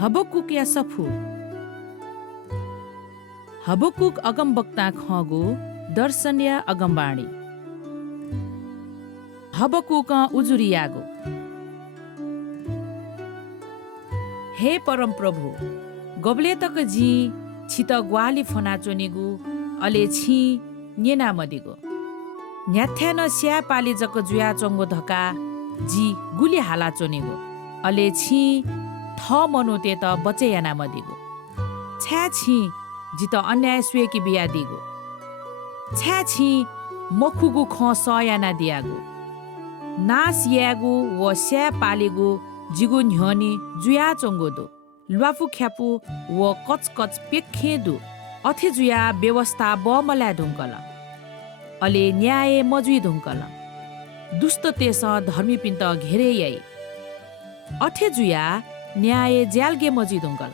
हबक्कुक या सफु हबक्कुक अगमवक्ता खगो दर्शन या अगमबाणी हबक्कुक उजुरियागो। हे परम प्रभु गबले तक जी छित ग्वाली फना चोनेगु अले छि नेना मदिगो न्याथ्यान स्या पाली जक जुया चंगो धका जी गुली हाला चोनेगो अले छि थ मनोते त बचेयाना मदिगो छ्या छि जित अन्याय स्वेकी बिया दिगो छ्या छि मखुगु ख सयाना दियागो नास यागु व स्या पालेगु जिगु न्ह्यनी जुया चंगोदो ल्वाफु ख्यापु व कच कच पेखेदु अथे जुया व्यवस्था बमला ढुङ्कल अले न्याय मजुई ढुङ्कल दुष्ट तेस धर्मी पिन्त घेरे याई अथे जुया न्याय ज्यालगे मजुई ढुङ्कल